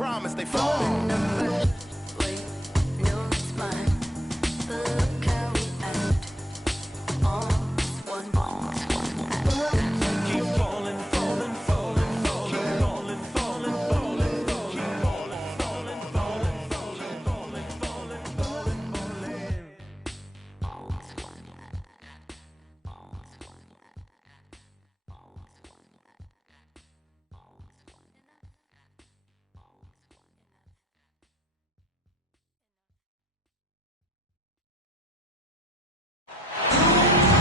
promise they fall.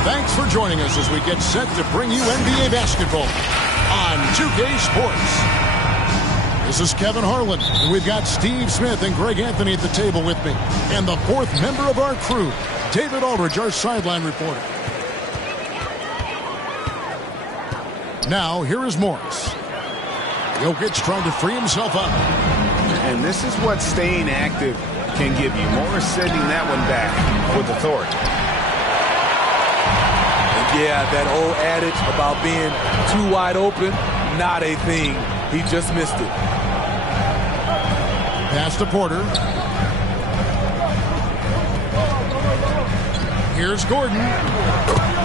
Thanks for joining us as we get set to bring you NBA basketball on 2K Sports. This is Kevin Harlan, and we've got Steve Smith and Greg Anthony at the table with me. And the fourth member of our crew, David Aldridge, our sideline reporter. Now, here is Morris. Jokic trying to free himself up. And this is what staying active can give you. Morris sending that one back with authority. Yeah, that old adage about being too wide open, not a thing. He just missed it. Pass to Porter. Here's Gordon.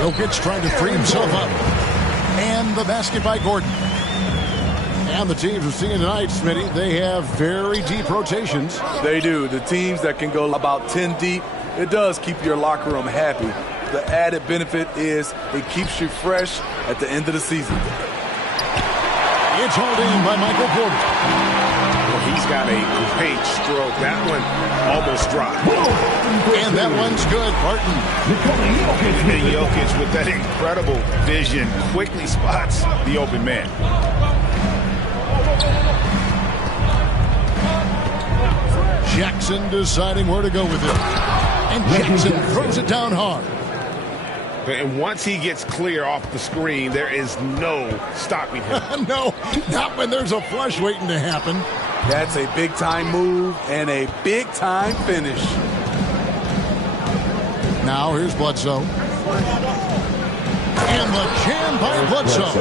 Jokic trying to free himself up. And the basket by Gordon. And the teams we're seeing tonight, Smitty, they have very deep rotations. They do. The teams that can go about 10 deep, it does keep your locker room happy. The added benefit is it keeps you fresh at the end of the season. It's hauled in by Michael Porter. Well, he's got a great stroke. That one almost dropped. And that one's good, Barton. And Jokic with that incredible vision quickly spots the open man. Jackson deciding where to go with it. And Jackson throws it down hard. And once he gets clear off the screen, there is no stopping him. No, not when there's a flush waiting to happen. That's a big-time move and a big-time finish. Now here's Bledsoe. And the jam by Bledsoe.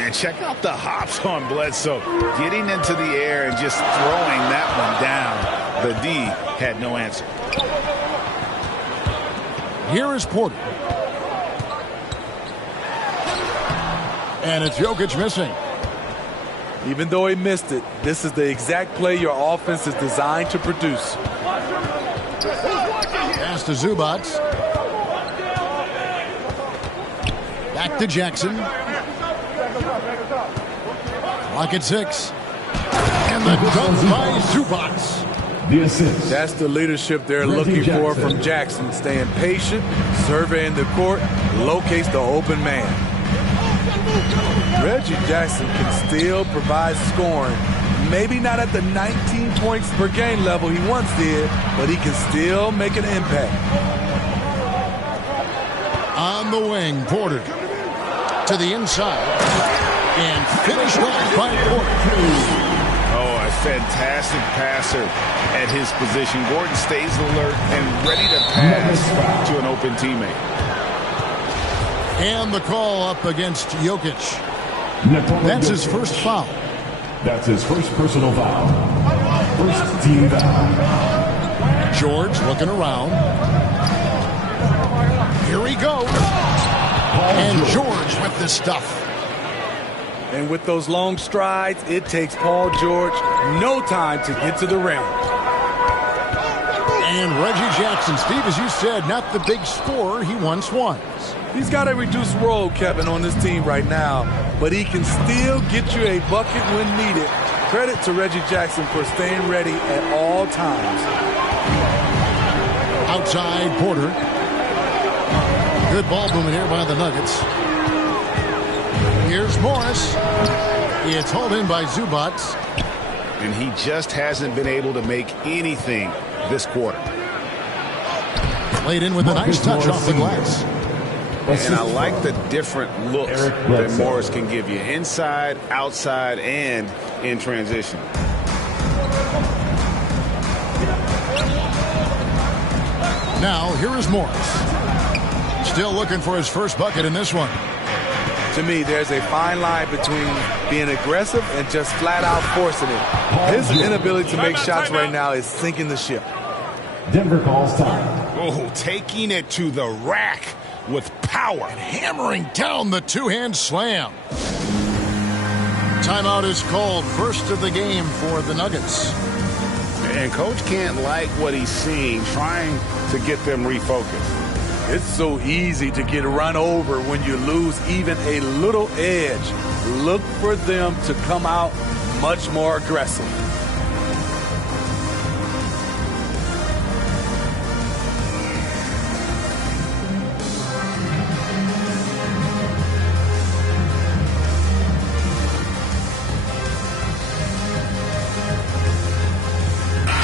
And check out the hops on Bledsoe. Getting into the air and just throwing that one down. The D had no answer. Here is Porter. And it's Jokic missing. Even though he missed it, this is the exact play your offense is designed to produce. Pass to Zubac. Back to Jackson. Clock at 6. And the dunk by Zubac. That's the leadership they're looking for from Jackson. Staying patient, surveying the court, locates the open man. Reggie Jackson can still provide scoring. Maybe not at the 19 points per game level he once did, but he can still make an impact. On the wing, Porter to the inside. And finished off by Porter. Oh, a fantastic passer at his position. Gordon stays alert and ready to pass to an open teammate. And the call up against Jokic. That's his first foul. That's his first personal foul. First team foul. George looking around. Here he goes. And George with the stuff. And with those long strides, it takes Paul George no time to get to the rim. And Reggie Jackson, Steve, as you said, not the big scorer he once was. He's got a reduced role, Kevin, on this team right now, but he can still get you a bucket when needed. Credit to Reggie Jackson for staying ready at all times. Outside Porter. Good ball movement here by the Nuggets. Here's Morris. It's hauled in by Zubac. And he just hasn't been able to make anything this quarter. Played in with a nice touch off the glass. And I like the different looks that Morris can give you. Inside, outside, and in transition. Now, here is Morris. Still looking for his first bucket in this one. To me, there's a fine line between being aggressive and just flat out forcing it. His inability to make shots right now is sinking the ship. Denver calls time. Oh, taking it to the rack with power. And hammering down the two-hand slam. Timeout is called, first of the game for the Nuggets. And Coach can't like what he's seeing, trying to get them refocused. It's so easy to get run over when you lose even a little edge. Look for them to come out much more aggressive.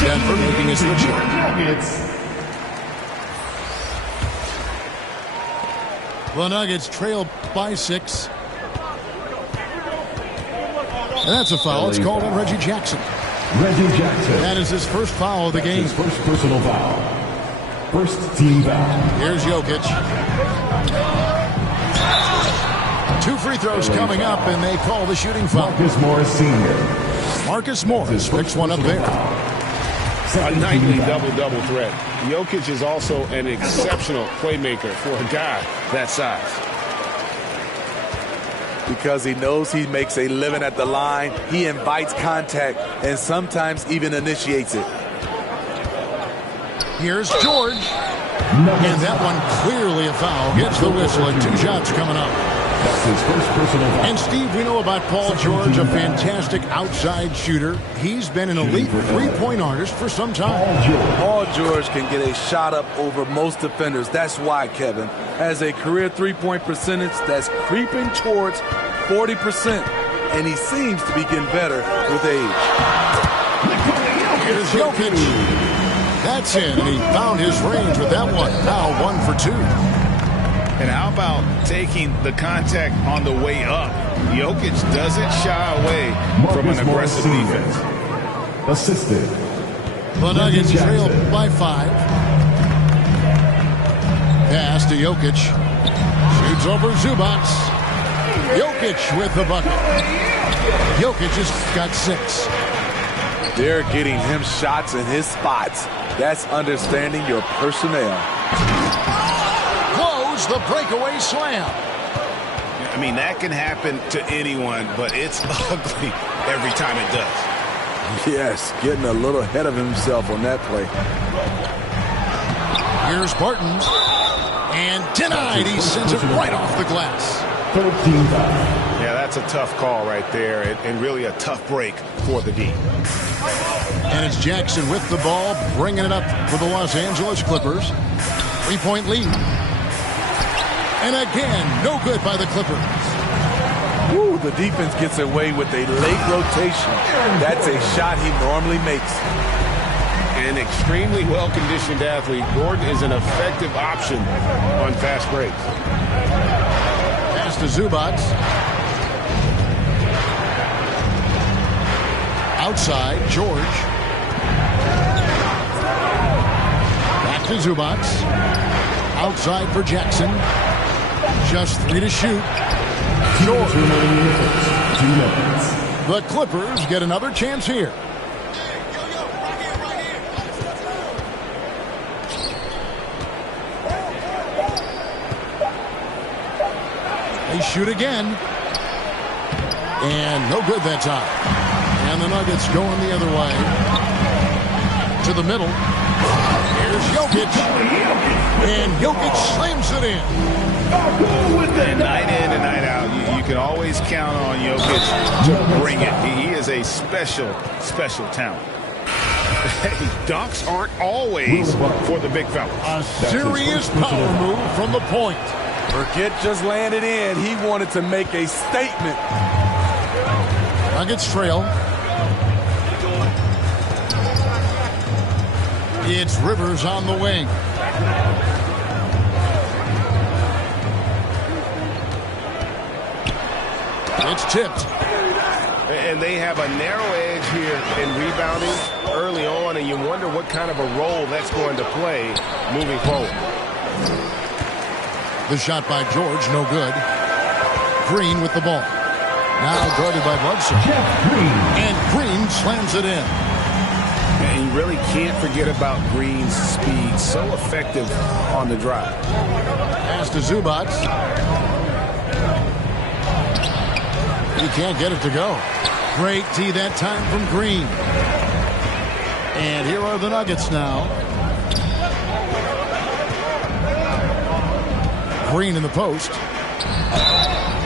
Denver making a switch here. The Nuggets trail by 6. And that's a foul. It's called on Reggie Jackson. Reggie Jackson. That is his first foul of the game. His first personal foul. First team foul. Here's Jokic. 2 free throws coming up, and they call the shooting foul. Marcus Morris Sr. Marcus Morris picks one up there. A nightly double-double threat. Jokic is also an exceptional playmaker for a guy that size. Because he knows he makes a living at the line, he invites contact and sometimes even initiates it. Here's George. And that one clearly a foul. Gets the whistle and 2 shots coming up. That's his first personal foul. And Steve, we know about Paul George, a fantastic outside shooter. He's been an elite three-point artist for some time. Paul George can get a shot up over most defenders. That's why, Kevin, has a career three-point percentage that's creeping towards 40%, and he seems to be getting better with age. Here's Jokic. That's it, and he found his range with that one. Now 1 for 2. And how about taking the contact on the way up? Jokic doesn't shy away from an aggressive defense. Assisted. The Nuggets trail by 5. Pass to Jokic. Shoots over Zubac. Jokic with the bucket. Jokic has got 6. They're getting him shots in his spots. That's understanding your personnel. The breakaway slam. I mean, that can happen to anyone, but it's ugly every time it does. Yes, getting a little ahead of himself on that play. Here's Barton. And denied. He sends it right off the glass. 13 foul. Yeah, that's a tough call right there, and really a tough break for the D. And it's Jackson with the ball, bringing it up for the Los Angeles Clippers. 3-point lead. And again, no good by the Clippers. Woo, the defense gets away with a late rotation. That's a shot he normally makes. An extremely well-conditioned athlete, Gordon is an effective option on fast breaks. Pass to Zubac. Outside, George. Back to Zubac. Outside for Jackson. Just 3 to shoot. George. 2 minutes. The Clippers get another chance here. They shoot again. And no good that time. And the Nuggets going the other way. To the middle. Here's Jokic. And Jokic slams it in. And night in and night out, you can always count on Jokic to bring it. He is a special, special talent. Dunks aren't always for the big fellas. A serious power move from the point. Burkett just landed in. He wanted to make a statement. Nuggets trail. It's Rivers on the wing. It's tipped. And they have a narrow edge here in rebounding early on, and you wonder what kind of a role that's going to play moving forward. The shot by George, no good. Green with the ball. Now guarded by Bledsoe. Jeff Green. And Green slams it in. And you really can't forget about Green's speed. So effective on the drive. Pass to Zubac. He can't get it to go. Great tee that time from Green. And here are the Nuggets now. Green in the post.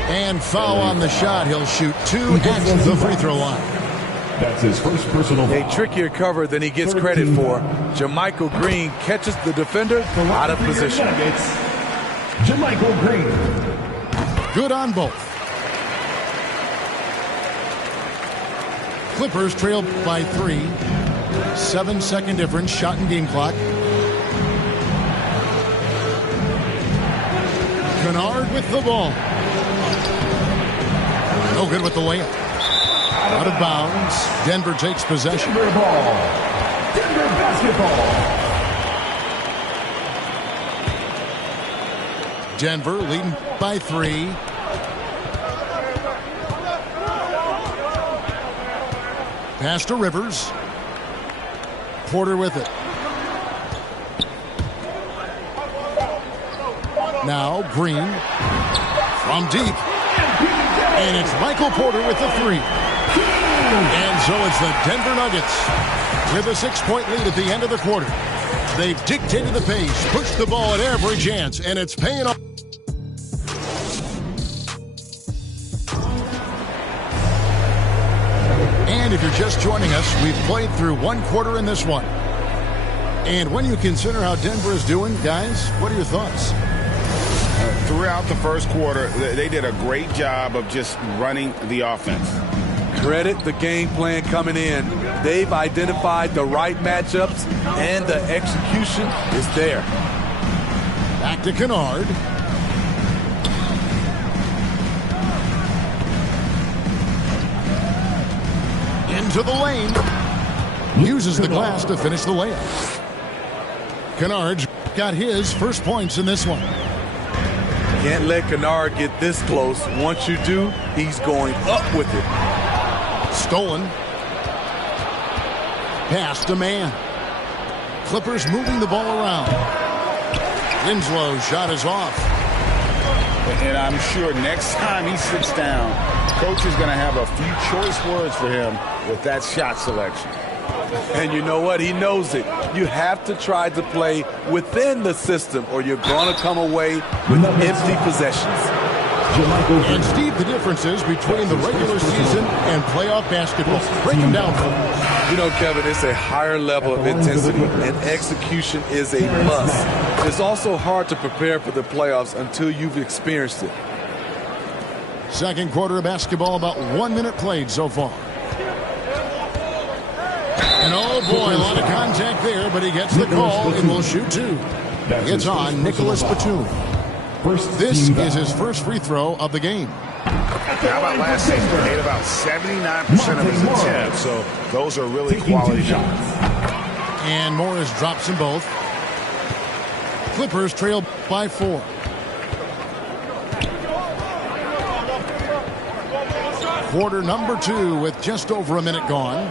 And foul on the shot. He'll shoot 2 at the free throw line. That's his first personal foul. A trickier cover than he gets credit for. JaMychal Green catches the defender out of position. Nuggets, JaMychal Green. Good on both. Clippers trail by 3. 7-second difference. Shot and game clock. Kennard with the ball. No good with the layup. Out of bounds. Denver takes possession. Denver ball. Denver basketball. Denver leading by 3. Pass to Rivers. Porter with it. Now Green from deep. And it's Michael Porter with the 3. And so it's the Denver Nuggets with a 6-point lead at the end of the quarter. They've dictated the pace, pushed the ball at every chance, and it's paying off. And if you're just joining us, we've played through 1 quarter in this one. And when you consider how Denver is doing, guys, what are your thoughts? Throughout the first quarter, they did a great job of just running the offense. Credit the game plan coming in. They've identified the right matchups, and the execution is there. Back to Kennard. Into the lane. Uses the glass to finish the layup. Kennard's got his first points in this one. Can't let Kennard get this close. Once you do, he's going up with it. Stolen. Pass to Mann. Clippers moving the ball around. Winslow's shot is off. And I'm sure next time he sits down, coach is going to have a few choice words for him with that shot selection. And you know what? He knows it. You have to try to play within the system or you're going to come away with empty possessions. And Steve, the differences between the regular season and playoff basketball. Break them down for us. You know, Kevin, it's a higher level of intensity, and execution is a must. It's also hard to prepare for the playoffs until you've experienced it. Second quarter of basketball, about 1 minute played so far. And oh boy, a lot of contact there, but he gets the call and will shoot 2. It's on Nicholas Batum. This is his first free throw of the game. How about last season? He made about 79% of his attempts, so those are really quality shots. And Morris drops them both. Clippers trail by 4. Quarter number 2 with just over a minute gone.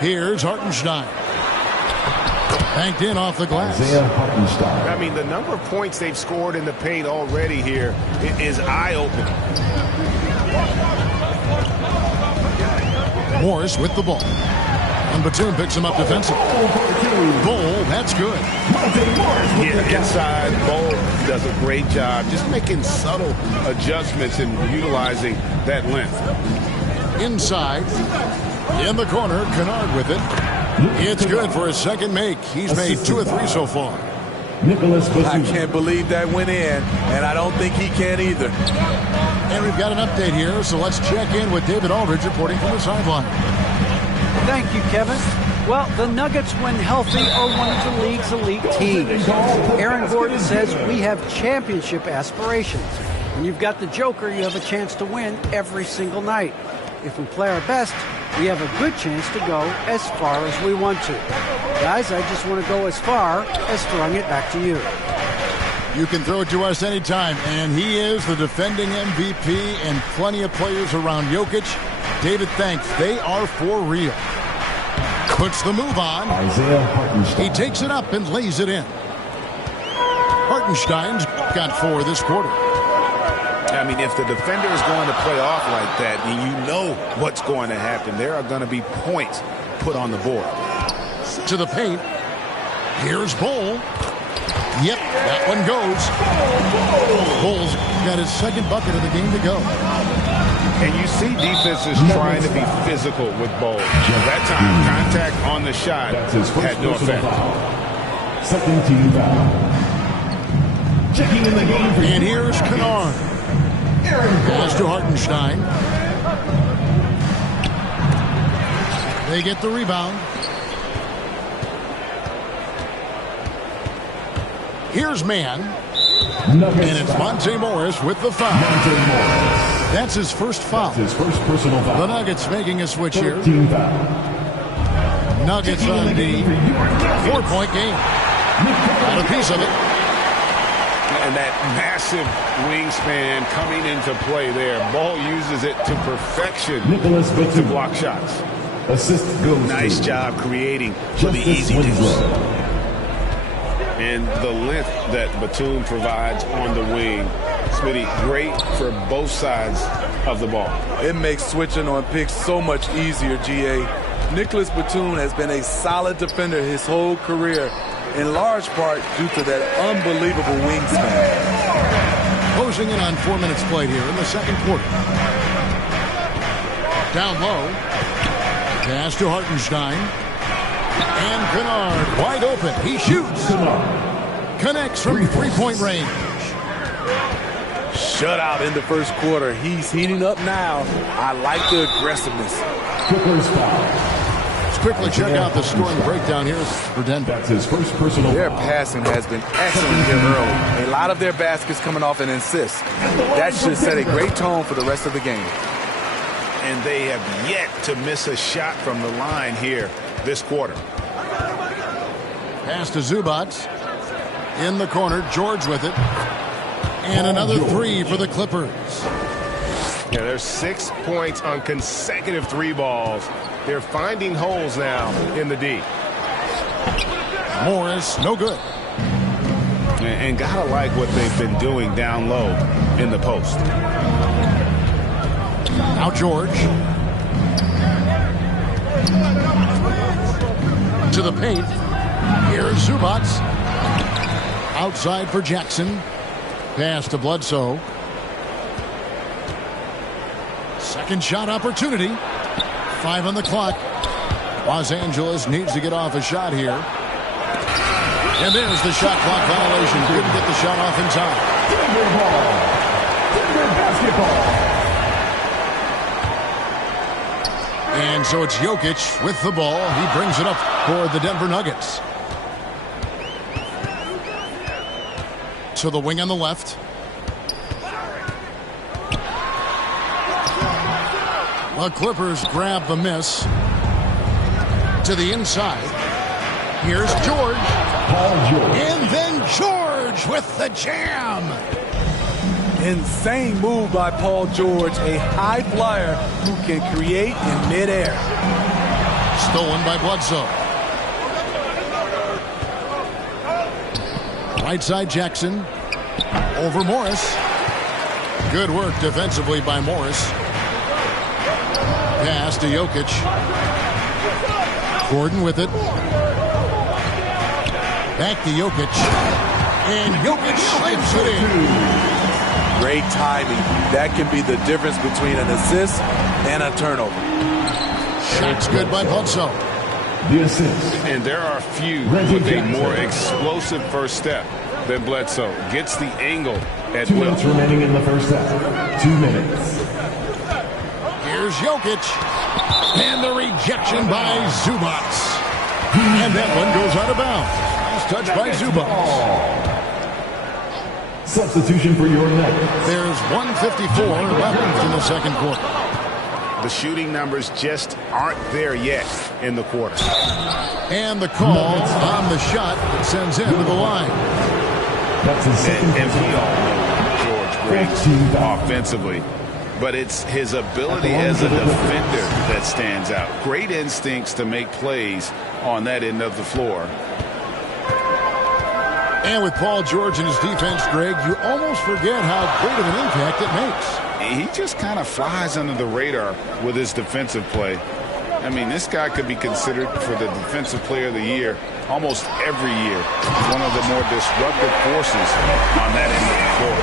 Here's Hartenstein. Banked in off the glass. I mean, the number of points they've scored in the paint already here is eye-opening. Morris with the ball. And Batum picks him up defensively. Bol, that's good. Yeah, inside, Bol does a great job just making subtle adjustments and utilizing that length. Inside. In the corner, Kennard with it. It's good for his second make. He's made 2 or 3 so far. I can't believe that went in, and I don't think he can either. And we've got an update here, so let's check in with David Aldridge reporting from the sideline. Thank you, Kevin. Well, the Nuggets, when healthy, are one of the league's elite teams. Aaron Gordon says we have championship aspirations. When you've got the Joker, you have a chance to win every single night. If we play our best, we have a good chance to go as far as we want to. Guys, I just want to go as far as throwing it back to you. You can throw it to us anytime, and he is the defending MVP and plenty of players around Jokic. David thanks. They are for real. Puts the move on. Isaiah Hartenstein. He takes it up and lays it in. Hartenstein's got 4 this quarter. I mean, if the defender is going to play off like that, then you know what's going to happen. There are going to be points put on the board. To the paint. Here's Bol. Yep, that one goes. Bol's got his second bucket of the game to go. And you see defenses trying to be physical with Bol. That time, contact on the shot That's his first had no personal effect. foul. Second team foul. Checking in the game for And here's Kennard. Pass to Hartenstein. They get the rebound. Here's Mann. Nuggets And it's foul. Monte Morris with the foul. Monte Morris. That's his first foul. His first personal The foul. Nuggets making a switch here. Third team foul. Nuggets on the 4-point game. Got a piece of it. And that massive wingspan coming into play there. Ball uses it to perfection Nicholas to Batum. block shots. Assist goes Nice to job creating for the Justice easy deuce. Winslow. And the length that Batum provides on the wing, Smitty, great for both sides of the ball. It makes switching on picks so much easier, GA. Nicholas Batum has been a solid defender his whole career, in large part due to that unbelievable wingspan. Closing in on 4 minutes played here in the second quarter. Down low. Pass to Hartenstein. And Kennard wide open. He shoots. Connects from three-point range. Shutout in the first quarter. He's heating up now. I like the aggressiveness. Clippers foul. Let's quickly check out the scoring breakdown here for Denver. That's his first personal Their foul. passing has been excellent here early. A lot of their baskets coming off an assist. That should set a great tone for the rest of the game. And they have yet to miss a shot from the line here this quarter. Pass to Zubac. In the corner, George with it. And another 3 for the Clippers. Yeah, there's 6 points on consecutive 3 balls. They're finding holes now in the D. Morris, no good. And gotta like what they've been doing down low in the post. Now George. To the paint. Here's Zubac. Outside for Jackson. Pass to Bledsoe. Second shot opportunity. 5 on the clock. Los Angeles needs to get off a shot here. And there's the shot clock violation. Couldn't get the shot off in time. Denver ball. Denver basketball. And so it's Jokic with the ball. He brings it up for the Denver Nuggets. To the wing on the left. The Clippers grab the miss. To the inside. Here's George. Paul George. And then George with the jam. Insane move by Paul George, a high flyer who can create in midair. Stolen by Bledsoe. Right side Jackson. Over Morris. Good work defensively by Morris. Pass to Jokic. Gordon with it. Back to Jokic. And Jokic slips it in. Great timing. That can be the difference between an assist and a turnover. Shot's good by Bledsoe. The assist. And there are few Reggie with a Jackson. more explosive first step than Bledsoe. Gets the angle at 2 will. minutes remaining in the first half. 2 minutes. Here's Jokic. And the rejection by Zubac. And that one goes out of bounds. Nice touch by Zubac. Substitution for your Nuggets. There's 1:54 left in the second quarter. The shooting numbers just aren't there yet in the quarter. And the call on the shot that sends him to the line. That's his second And we personal all know George brings offensively, but it's his ability as a defender that stands out. Great instincts to make plays on that end of the floor. And with Paul George and his defense, Greg, you almost forget how great of an impact it makes. He just kind of flies under the radar with his defensive play. I mean, this guy could be considered for the Defensive Player of the Year almost every year. One of the more disruptive forces on that end of the floor.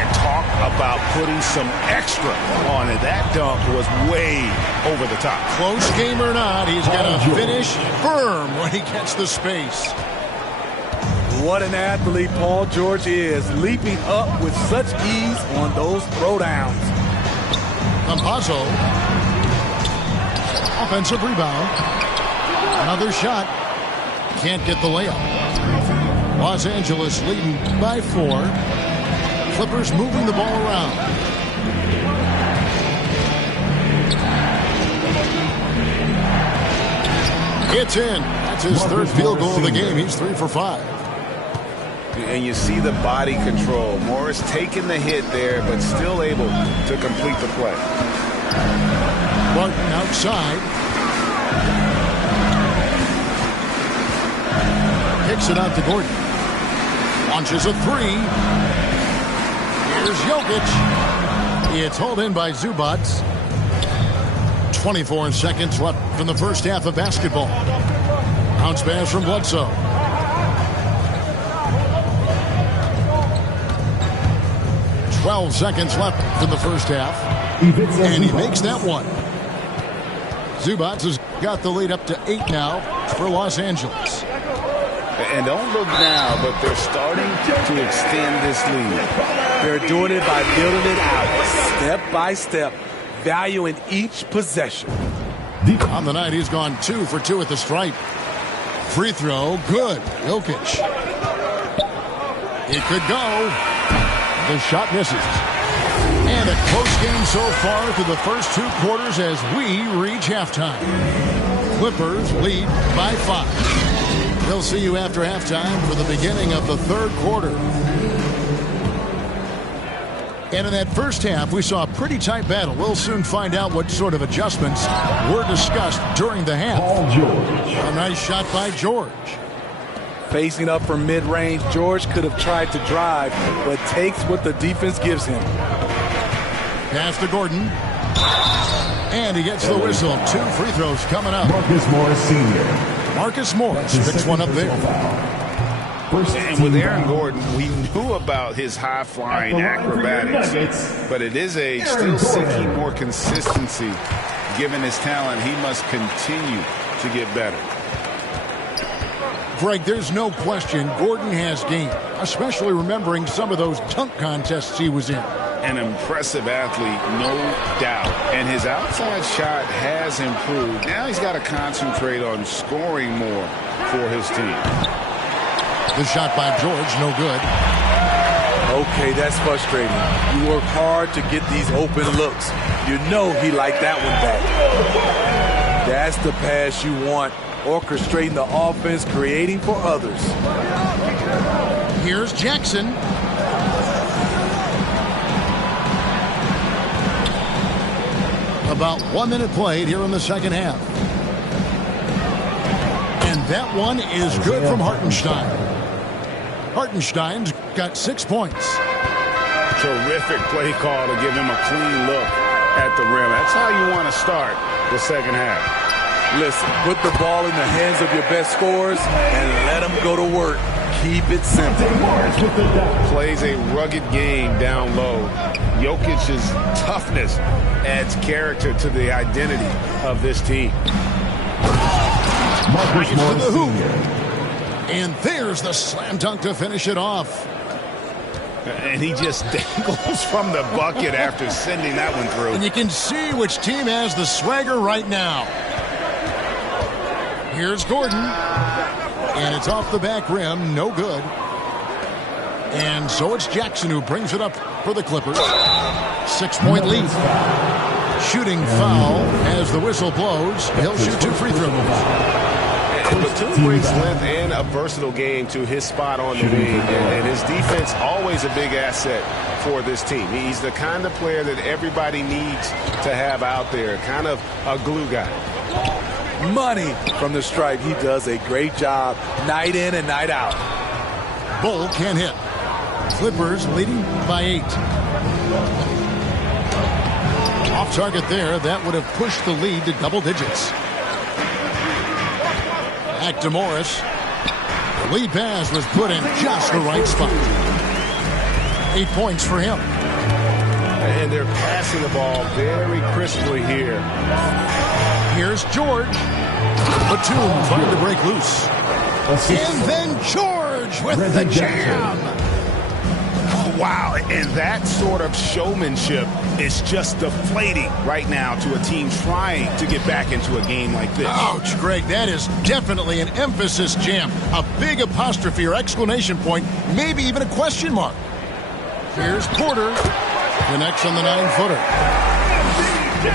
And talk about putting some extra on it. That dunk was way over the top. Close game or not, he's got to finish firm when he gets the space. What an athlete Paul George is, leaping up with such ease on those throwdowns. Campazzo. Offensive rebound. Another shot. Can't get the layup. Los Angeles leading by 4. Clippers moving the ball around. It's in. That's his third field goal of the game. He's 3 for 5. And you see the body control. Morris taking the hit there, but still able to complete the play. Barton outside. Kicks it out to Gordon. Launches a 3. Here's Jokic. It's hauled in by Zubac. 24 seconds left from the first half of basketball. Bounce pass from Bledsoe. 12 seconds left in the first half. And he makes that one. Zubac has got the lead up to 8 now for Los Angeles. And don't look now, but they're starting to extend this lead. They're doing it by building it out step by step, valuing each possession. On the night, he's gone 2 for 2 at the stripe. Free throw, good. Jokic. It could go. The shot misses. And a close game so far through the first 2 quarters as we reach halftime. Clippers lead by 5. We'll see you after halftime for the beginning of the third quarter. And in that first half, we saw a pretty tight battle. We'll soon find out what sort of adjustments were discussed during the half. Paul George. A nice shot by George. Facing up from mid-range, George could have tried to drive, but takes what the defense gives him. Pass to Gordon. And he gets the whistle. 2 free throws coming up. Marcus Morris Sr. Marcus Morris picks one up there. And with Aaron Gordon, we knew about his high-flying acrobatics, but it is still seeking more consistency. Given his talent, he must continue to get better. Greg, there's no question Gordon has game, especially remembering some of those dunk contests he was in. An impressive athlete, no doubt. And his outside shot has improved. Now he's got to concentrate on scoring more for his team. The shot by George, no good. Okay, that's frustrating. You work hard to get these open looks. You know he liked that one back. That's the pass you want. Orchestrating the offense, creating for others. Here's Jackson. About 1 minute played here in the second half. And that one is good from Hartenstein. Hartenstein's got 6 points. Terrific play call to give him a clean look at the rim. That's how you want to start the second half. Listen, put the ball in the hands of your best scorers and let them go to work. Keep it simple. Plays a rugged game down low. Jokic's toughness adds character to the identity of this team. Marcus Morris Sr. And there's the slam dunk to finish it off. And he just dangles from the bucket after sending that one through. And you can see which team has the swagger right now. Here's Gordon. And it's off the back rim. No good. And so it's Jackson who brings it up for the Clippers. 6-point lead. Shooting foul as the whistle blows. He'll shoot 2 free throws. Batum brings length and a versatile game to his spot on the wing, and his defense always a big asset for this team. He's the kind of player that everybody needs to have out there, kind of a glue guy. Money from the stripe. He does a great job night in and night out. Bull can't hit. Clippers leading by 8. Off target there. That would have pushed the lead to double digits. Back to Morris. The lead pass was put in just the right spot. 8 points for him. And they're passing the ball very crisply here. Here's George. Batum trying to break loose. And then George with the jam. Oh, wow. And that sort of showmanship is just deflating right now to a team trying to get back into a game like this. Ouch, Greg. That is definitely an emphasis jam. A big apostrophe or exclamation point, maybe even a question mark. Here's Porter. Connects on the 9-footer.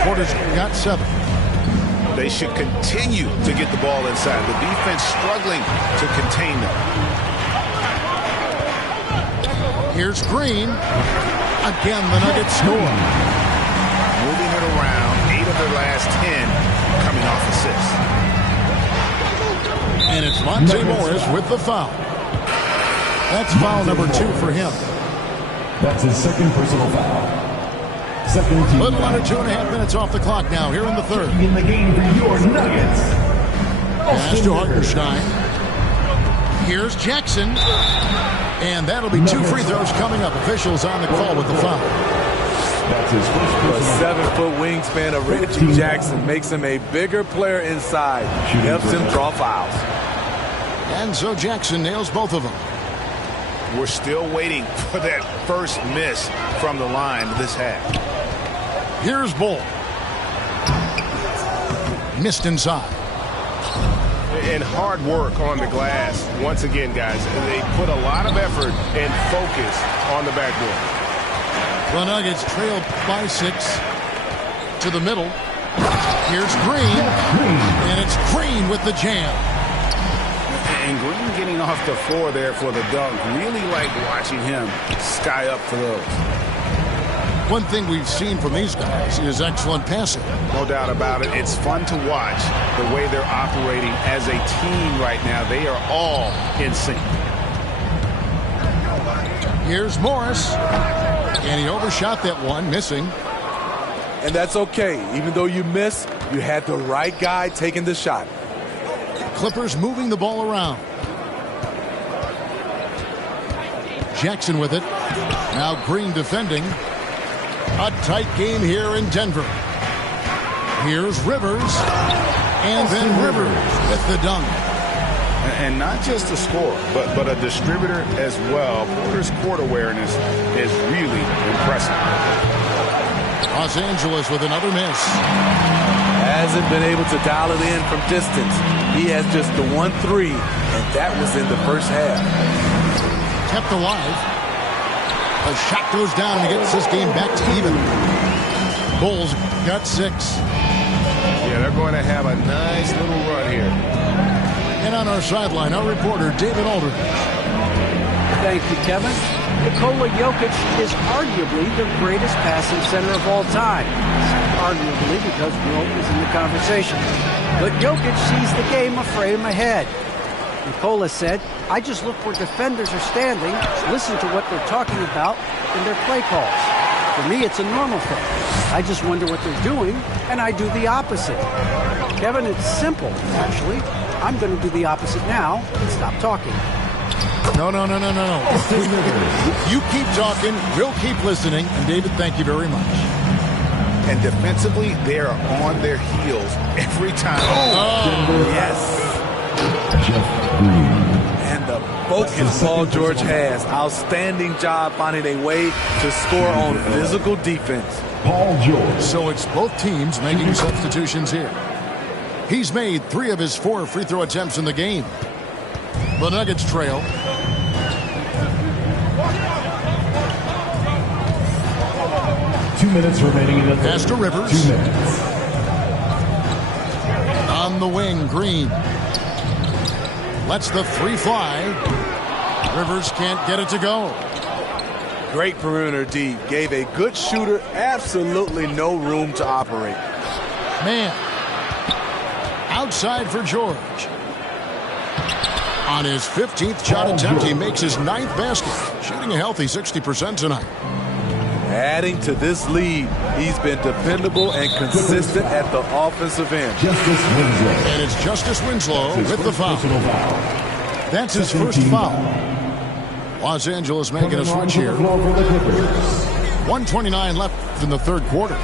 Porter's got 7. They should continue to get the ball inside. The defense struggling to contain them. Here's Green. Again, the Nuggets score. Moving it around. 8 of their last 10 coming off assists. And it's Monte Morris with the foul. That's foul number 2 for him. That's his second personal foul. Second team. Little under 2.5 minutes off the clock now here in the third. In the game for your Nuggets. Pass to Hartenstein. Here's Jackson. And that'll be 2 free throws coming up. Officials on the call with the foul. That's his first A personal 7-foot wingspan of Reggie Jackson makes him a bigger player inside. Helps him draw fouls. And so Jackson nails both of them. We're still waiting for that first miss from the line this half. Here's Bull. Missed inside. And hard work on the glass. Once again, guys, they put a lot of effort and focus on the backboard. The Nuggets trail by 6 to the middle. Here's Green. And it's Green with the jam. And Green getting off the floor there for the dunk. Really like watching him sky up for those. One thing we've seen from these guys is excellent passing. No doubt about it. It's fun to watch the way they're operating as a team right now. They are all in sync. Here's Morris. And he overshot that one, missing. And that's okay. Even though you miss, you had the right guy taking the shot. Clippers moving the ball around. Jackson with it. Now Green defending. A tight game here in Denver. Here's Rivers. And then Rivers with the dunk. And not just a scorer, but a distributor as well. Porter's court awareness is really impressive. Los Angeles with another miss. Hasn't been able to dial it in from distance. He has just the 1-3, and that was in the first half. Kept alive. The shot goes down and he gets this game back to even. Bulls got 6. Yeah, they're going to have a nice little run here. And on our sideline, our reporter, David Aldridge. Thank you, Kevin. Nikola Jokic is arguably the greatest passing center of all time. Arguably because Wilt is in the conversation. But Jokic sees the game a frame ahead. Nikola said, I just look where defenders are standing, listen to what they're talking about in their play calls. For me, it's a normal thing. I just wonder what they're doing, and I do the opposite. Kevin, it's simple, actually. I'm going to do the opposite now and stop talking. No. You keep talking, we'll keep listening. And David, thank you very much. And defensively, they are on their heels every time. Yes. Jeff Green. And the focus Paul George has. Outstanding job finding a way to score on physical defense. Paul George. So it's both teams making substitutions here. He's made 3 of his 4 free throw attempts in the game. The Nuggets trail. Two minutes remaining in the Pass to Rivers. 2 minutes. On the wing, Green. Lets the three fly. Rivers can't get it to go. Great perimeter D. Gave a good shooter absolutely no room to operate. Man. Outside for George. On his 15th shot attempt, he makes his 9th basket. Shooting a healthy 60% tonight. Adding to this lead, he's been dependable and consistent at the offensive end. And it's Justice Winslow with the foul. That's his first foul. Los Angeles making a switch here. 1:29 left in the third quarter.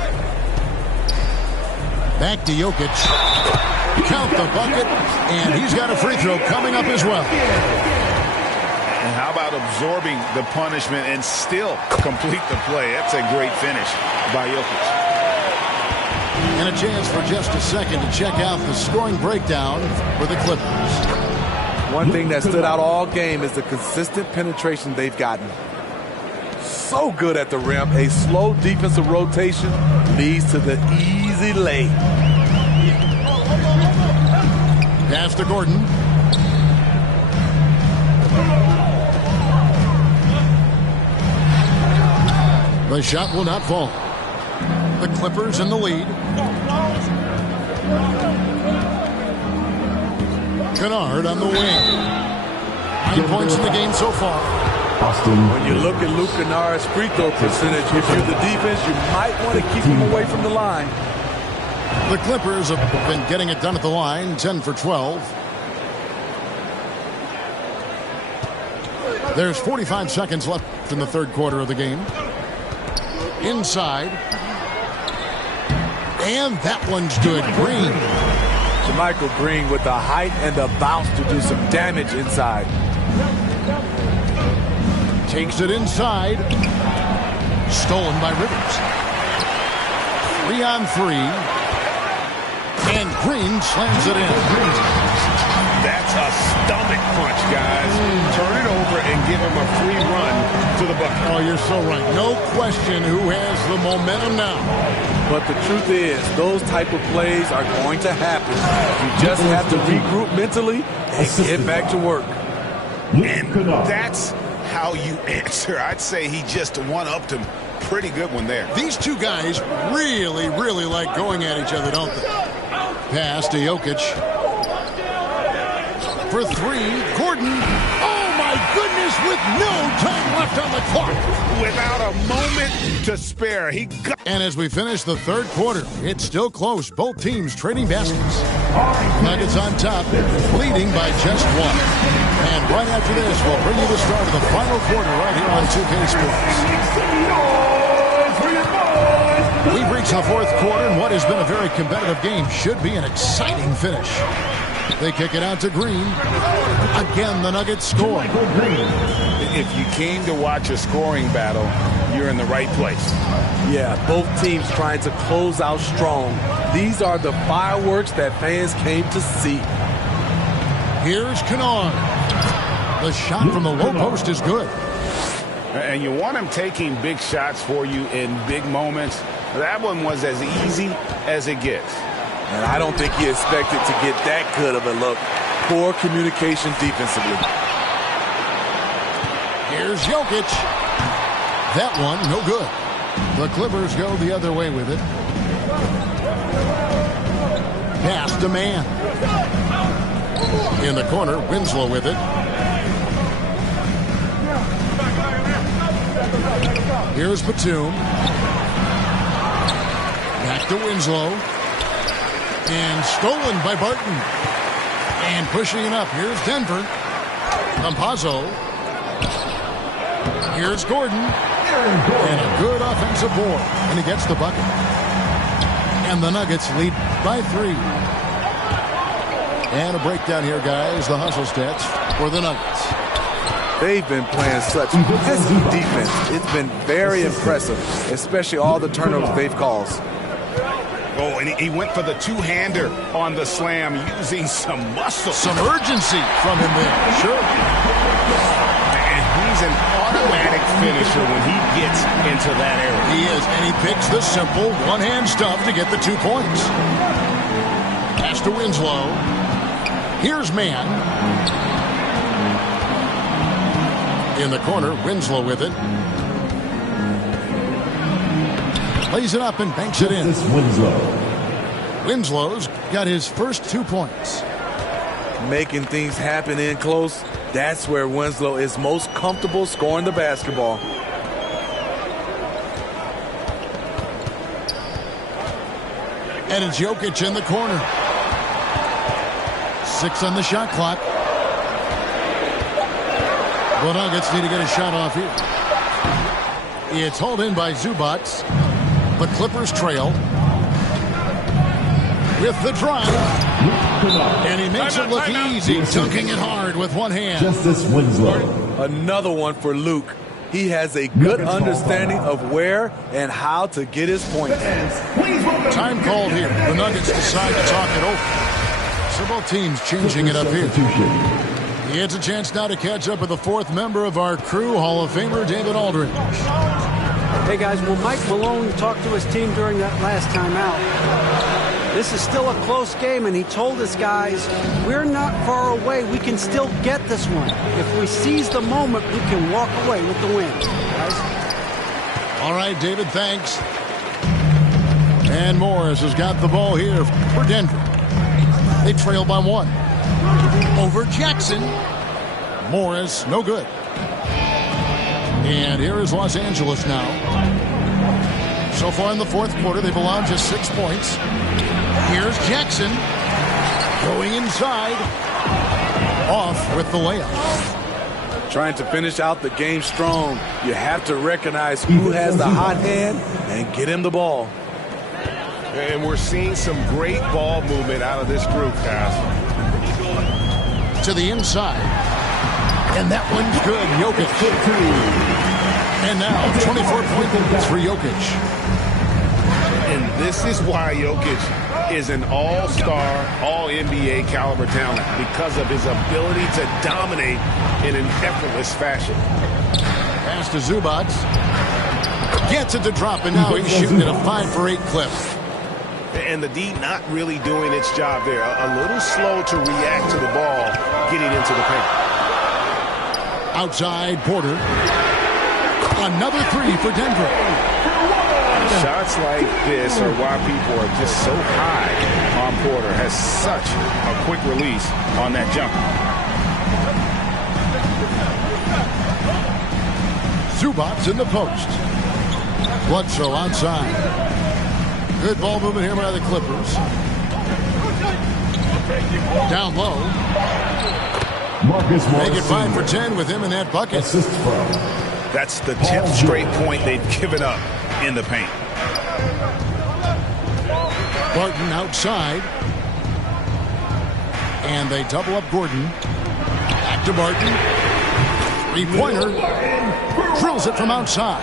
Back to Jokic. Count the bucket, and he's got a free throw coming up as well. And how about absorbing the punishment and still complete the play? That's a great finish by Jokic. And a chance for just a second to check out the scoring breakdown for the Clippers. One thing that stood out all game is the consistent penetration they've gotten. So good at the rim. A slow defensive rotation leads to the easy lay. Pass to Gordon. The shot will not fall. The Clippers in the lead. Kennard on the wing. 9 points in the game so far. When you look at Luke Kennard's free throw percentage, if you're the defense, you might want to keep him away from the line. The Clippers have been getting it done at the line, 10 for 12. There's 45 seconds left in the third quarter of the game. Inside. And that one's good. Green. Michael Green with the height and the bounce to do some damage inside. Takes it inside. Stolen by Rivers. 3 on 3. And Green slams it in. That's a stomach punch, guys. Turn it over and give him a free run to the bucket. Oh, you're so right. No question who has the momentum now. But the truth is, those type of plays are going to happen. You just have to regroup mentally and get back to work. And that's how you answer. I'd say he just one-upped him. Pretty good one there. These two guys really, really like going at each other, don't they? Pass to Jokic. For 3, Gordon. Oh, my goodness, with no time left on the clock. Without a moment to spare. And as we finish the third quarter, it's still close. Both teams trading baskets. Nuggets on top, leading by just 1. And right after this, we'll bring you the start of the final quarter right here on 2K Sports. We've reached the fourth quarter, and what has been a very competitive game should be an exciting finish. They kick it out to Green. Again, the Nuggets score. If you came to watch a scoring battle, you're in the right place. Yeah, both teams trying to close out strong. These are the fireworks that fans came to see. Here's Kennard. The shot from the low post is good. And you want him taking big shots for you in big moments. That one was as easy as it gets. And I don't think he expected to get that good of a look. Poor communication defensively. Here's Jokic. That one, no good. The Clippers go the other way with it. Pass to Man. In the corner, Winslow with it. Here's Batum. Back to Winslow. And stolen by Barton. And pushing it up. Here's Denver. Campazzo. Here's Gordon. And a good offensive board. And he gets the bucket. And the Nuggets lead by 3. And a breakdown here, guys. The hustle stats for the Nuggets. They've been playing such pesky defense. It's been very impressive, especially all the turnovers they've caused. Oh, and he went for the two-hander on the slam, using some muscle. Some urgency from him there. Sure. And he's an automatic finisher when he gets into that area. He is, and he picks the simple one-hand stuff to get the 2 points. Pass to Winslow. Here's Mann. In the corner, Winslow with it. Lays it up and banks it in. Winslow's got his first 2 points. Making things happen in close, that's where Winslow is most comfortable scoring the basketball. And it's Jokic in the corner. 6 on the shot clock. The Nuggets need to get a shot off here. It's hauled in by Zubac. The Clippers trail. With the drive. And he makes it look easy, dunking it hard with one hand. Justice Winslow. Another one for Luke. He has a good understanding of where and how to get his points. Time called here. The Nuggets decide to talk it over. So both teams changing it up here. He has a chance now to catch up with the 4th member of our crew, Hall of Famer David Aldridge. Hey, guys, well, Mike Malone talked to his team during that last time out. This is still a close game, and he told his guys, we're not far away. We can still get this one. If we seize the moment, we can walk away with the win. Guys? All right, David, thanks. And Morris has got the ball here for Denver. They trail by 1. Over Jackson. Morris, no good. And here is Los Angeles now. So far in the 4th quarter, they've allowed just 6 points. Here's Jackson going inside. Off with the layup. Trying to finish out the game strong, you have to recognize who has the hot hand and get him the ball. And we're seeing some great ball movement out of this group, guys. To the inside. And that one's good. Jokic. And now 24 points for Jokic. And this is why Jokic is an all-star, all-NBA caliber talent, because of his ability to dominate in an effortless fashion. Pass to Zubac. Gets it to drop, and now he's shooting at a 5-for-8 clip. And the D not really doing its job there. A little slow to react to the ball getting into the paint. Outside, Porter. Another 3 for Denver. Shots like this are why people are just so high on Porter. Has such a quick release on that jumper. Zubac in the post. Bledsoe outside. Good ball movement here by the Clippers. Down low. Marcus Morris. Make it 5 for 10 with him in that bucket. Assist from That's the 10th straight point they've given up in the paint. Barton outside. And they double up Gordon. Back to Barton. 3-pointer. Drills it from outside.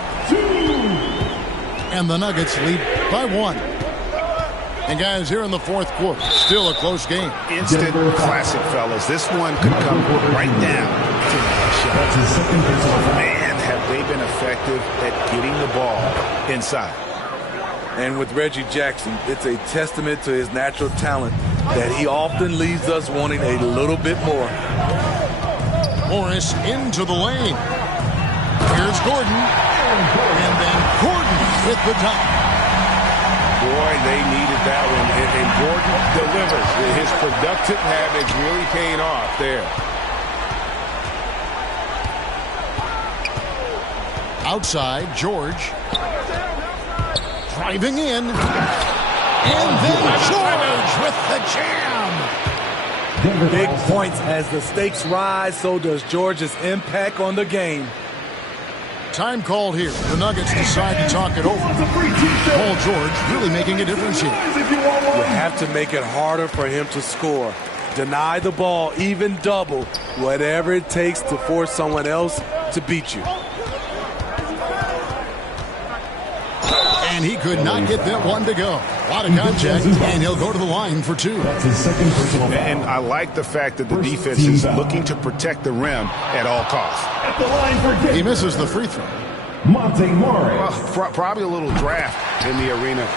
And the Nuggets lead by 1. And guys, here in the 4th quarter, still a close game. Instant classic, fellas. This one could come right down to the shot. Man, have they been effective at getting the ball inside. And with Reggie Jackson, it's a testament to his natural talent that he often leaves us wanting a little bit more. Morris into the lane. Here's Gordon. And then Gordon with the top. Boy, they needed that one. And Gordon delivers. His productive habits really paying off there. Outside, George. Driving in. And then George with the jam. Big points as the stakes rise, so does George's impact on the game. Time called here. The Nuggets decide to talk it over. Paul George really making a difference here. You have to make it harder for him to score. Deny the ball, even double, whatever it takes to force someone else to beat you. And he could not get that one to go. A lot of contact, and he'll go to the line for 2. That's his second personal foul. And I like the fact that the defense is looking to protect the rim at all costs. At the line for Denver, He misses the free throw. Monte Morris. Probably a little draft in the arena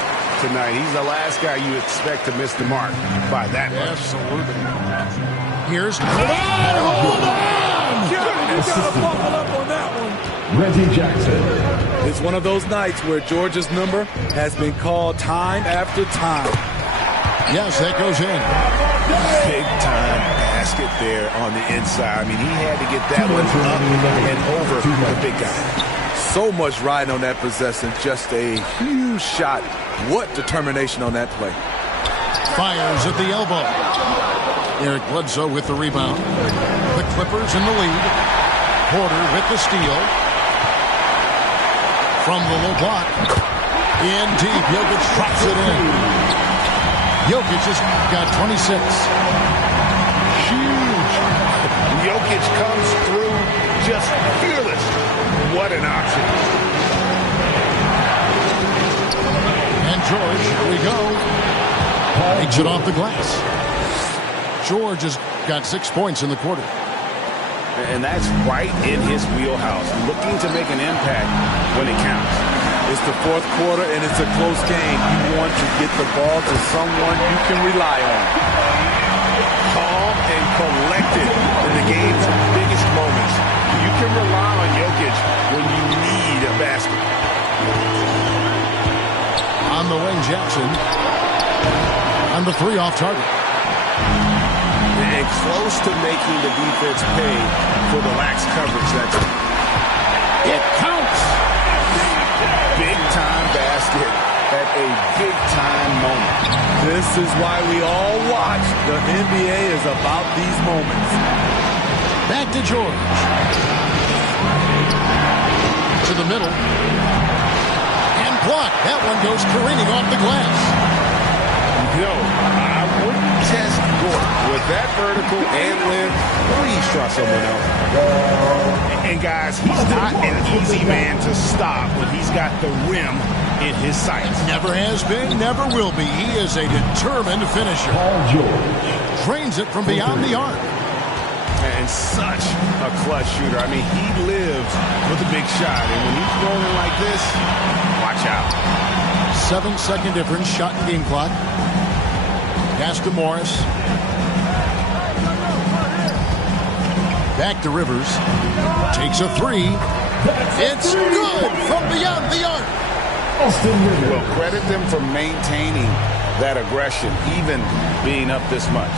tonight. He's the last guy you expect to miss the mark by that much. Absolutely. Here's Hold on! You gotta buckle up on that one. Reggie Jackson. It's one of those nights where Georgia's number has been called time after time. Yes, that goes in. Big time basket there on the inside. I mean, he had to get that one up and over the big guy. So much riding on that possession. Just a huge shot. What determination on that play. Fires at the elbow. Eric Bledsoe with the rebound. The Clippers in the lead. Porter with the steal. From the low block. In deep. Jokic drops it in. Jokic has got 26. Huge. Jokic comes through just fearless. What an option. And George, here we go. Takes it off the glass. George has got 6 points in the quarter. And that's right in his wheelhouse. Looking to make an impact when it counts. It's the fourth quarter, and it's a close game. You want to get the ball to someone you can rely on. Calm and collected in the game's biggest moments. You can rely on Jokic when you need a basket. On the wing, Jackson. On the three off target. And close to making the defense pay for the lax coverage. It counts. Big-time basket at a big-time moment. This is why we all watch. The NBA is about these moments. Back to George. To the middle. And blocked. That one goes careening off the glass. No, I wouldn't test Gordon with that vertical and length. Please try someone else. And guys, he's not an easy man to stop when he's got the rim in his sights. Never has been, never will be. He is a determined finisher. Paul George. Drains it from beyond the arc. And such a clutch shooter. I mean, he lives with a big shot. And when he's rolling like this, watch out. 7-second difference, shot and game clock. Pass to Morris. Back to Rivers. Takes a three. It's good from beyond the arc. Austin Rivers. Well, credit them for maintaining that aggression, even being up this much.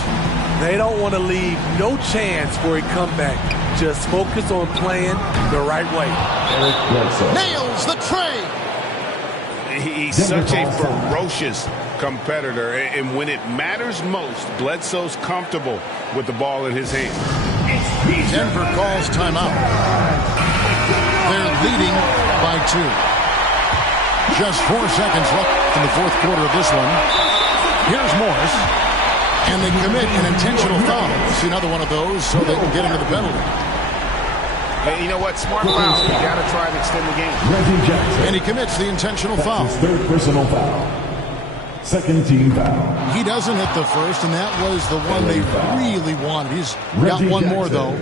They don't want to leave no chance for a comeback. Just focus on playing the right way. Eric Bledsoe. Nails the tray. He's such a ferocious competitor, and when it matters most, Bledsoe's comfortable with the ball in his hand. Denver calls timeout. They're leading by 2. Just 4 seconds left in the fourth quarter of this one. Here's Morris. And they commit an intentional foul. See another one of those so they can get into the penalty. Hey, you know what? Smart foul. You got to try to extend the game. Reggie Jackson. And he commits the intentional foul. His third personal foul. Second team foul. He doesn't hit the first, and that was the one they really wanted. He's got Reggie one Jackson. more, though.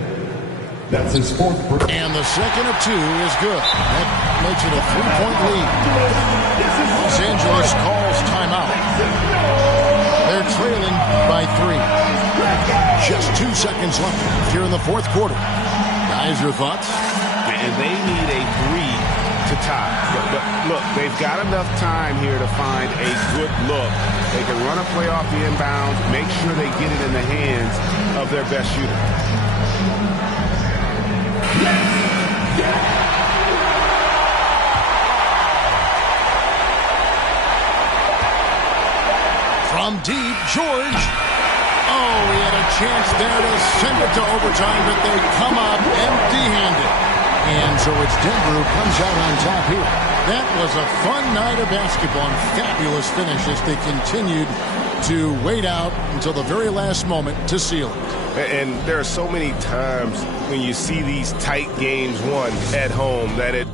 That's his fourth. And the second of 2 is good. That makes it a 3-point lead. Los Angeles calls timeout. They're trailing by 3. Just 2 seconds left here in the fourth quarter. Guys, your thoughts? And they need a 3 to tie. But look, they've got enough time here to find a good look. They can run a play off the inbounds, make sure they get it in the hands of their best shooter. From deep, George. Oh, he had a chance there to send it to overtime, but they come up empty-handed. And so it's Denver who comes out on top here. That was a fun night of basketball and fabulous finish as they continued to wait out until the very last moment to seal it. And there are so many times when you see these tight games won at home that it